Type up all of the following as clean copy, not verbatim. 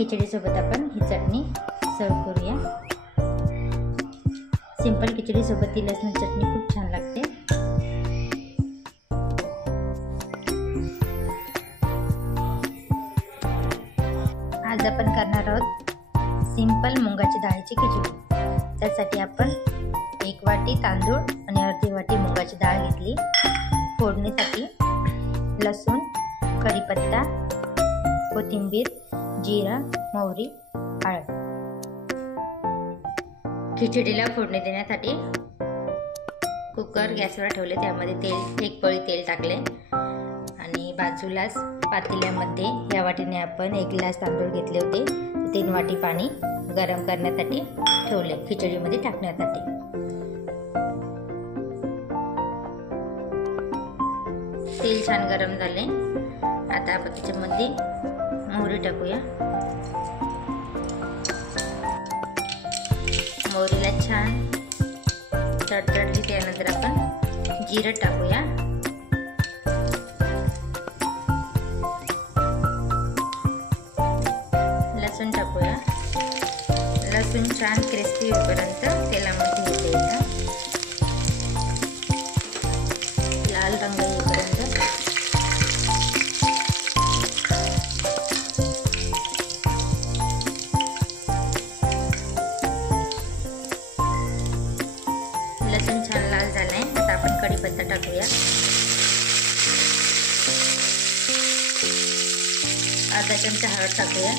खिचडीसोबत आपण ही चटणी सर्व करूया। सिंपल खिचडीसोबत ही लसूण चटणी खूप छान लागते। आज आपण करणार आहोत सिंपल मुगाची डाळीची खिचडी। त्यासाठी आपण 1 वाटी तांदूळ आणि अर्धी वाटी मुगाची डाळ घेतली। फोडणीसाठी लसूण, कढीपत्ता, कोथिंबीर, जिरा, मोहरी, हळद। खिचडीला फोडणी देण्यासाठी कुकर गॅसवर ठेवले, त्यामध्ये तेल 1 पळी तेल टाकले आणि बाजूलाच पातेल्यामध्ये या वाटीने आपण 1 ग्लास तांदूळ घेतले होते, 3 वाटी पाणी गरम करण्यासाठी ठेवले, खिचडीमध्ये टाकण्यासाठी। तेल छान गरम झाले। आता आपण त्याच्यामध्ये मोहरी टाकूया। मोहरीला छान तडतडली, त्यानंतर आपण जिरं टाकूया। लसूण टाकूया। लसूण छान क्रिस्पी होईपर्यंत तेलामध्ये होऊ द्यायचा, लाल रंग येईपर्यंत। लसूण छान लाल झालाय। आता आपण कढीपत्ता टाकूया। अर्धा चमचा हळद टाकूया,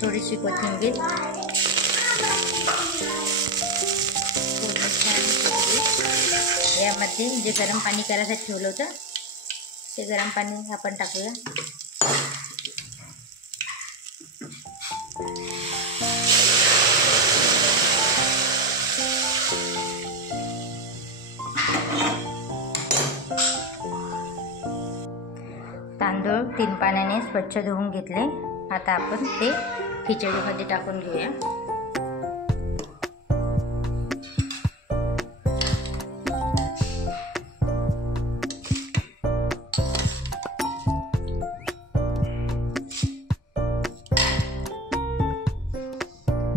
थोडीशी कोथिंबीर, यामध्ये जे गरम पाणी करायसाठी ठेवलं होतं ते गरम पाणी आपण टाकूया। तांदूळ 3 पाण्याने स्वच्छ धुवून घेतले। आता आपण ते खिचडीमध्ये टाकून घेऊया।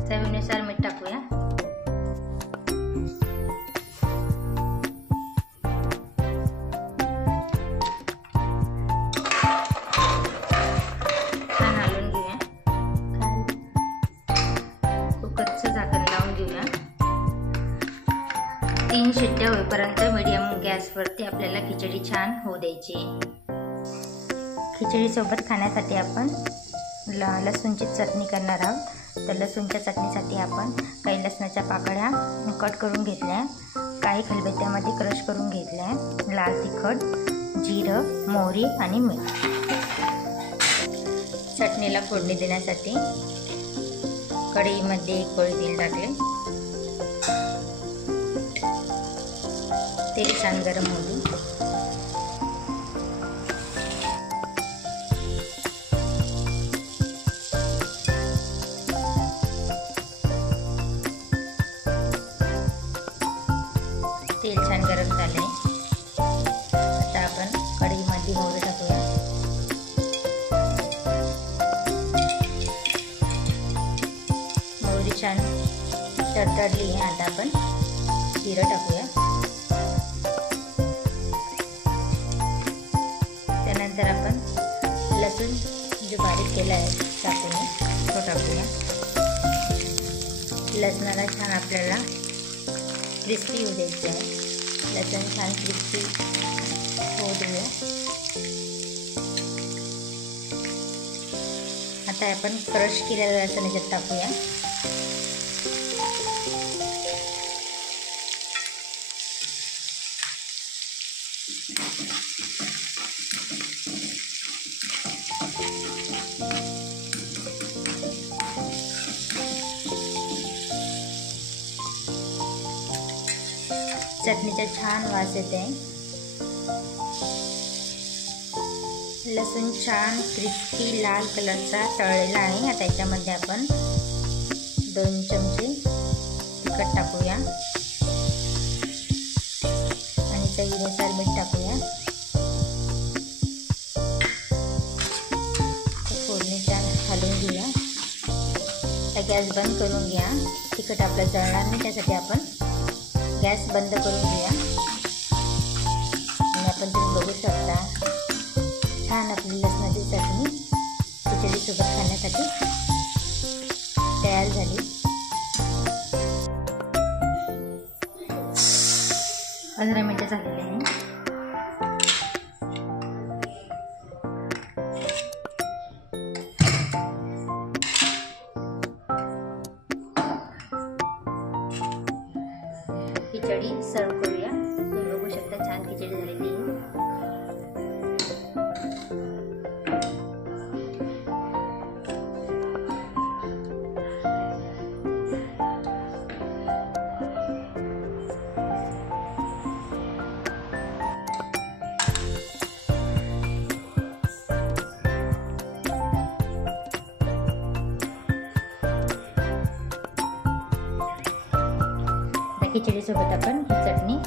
चवीनुसार मीठ टाकूया। छान हलवून घेऊया। कुकरचं झाकण लावून घेऊया। 3 शिट्ट्या होईपर्यंत मीडियम गॅसवरती आपल्याला खिचडी छान होऊ द्यायची। खिचडी सोबत खाण्यासाठी आपण लसूणची चटणी करणार आहोत। तर लसूणच्या चटणीसाठी आपण काही लसणाच्या पाकळ्या कट करून घेतल्या, काही खलबत्त्यामध्ये क्रश करून घेतल्या, लाल तिखट, जिरं, मोहरी आणि मीठ। चटणीला फोडणी देण्यासाठी कढईमध्ये 1 पळी तेल टाकले। तेल छान गरम होऊ दे। तेल छान गरम झाले। आता आपण कढईमध्ये मोहरी टाकूया। मोहरी छान तडतडली आहे। आता आपण जिरं टाकूया। त्यानंतर आपण लसूण जो बारीक केला आहे टाकूया, तो टाकूया। लसणाला छान आपल्याला क्रिस्पी होऊ द्यायचे आहे। लसूण छान क्रिस्पी होऊ देऊया। आता आपण क्रश केलेलं लसूण याच्यात टाकूया। चटणीचा छान वास येते। लसूण छान क्रिस्पी लाल कलरचा तळलेला आहे। आता याच्यामध्ये आपण 2 चमचे तिखट टाकूया आणि चवीनुसार मीठ टाकूया। गॅस बंद करून घ्या. तिखट आपलं जळणार नाही, त्यासाठी आपण गॅस बंद करून घेऊया. आणि आपण तुम्ही बघू शकता छान आपली लसणाची चटणी खिचडीसोबत खाण्यासाठी तयार झाली. 15 मिनिटं झालेले आहे. खिचडी सर्व करूया. तुम्ही बघू शकता छान खिचडी झालेली आहे. खिचडीसोबत आपण ही चटणी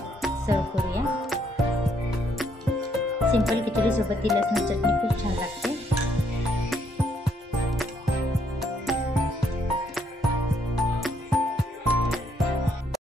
सर्व करूया. सिंपल खिचडीसोबत ही लसणाची चटणी खूप छान लागते.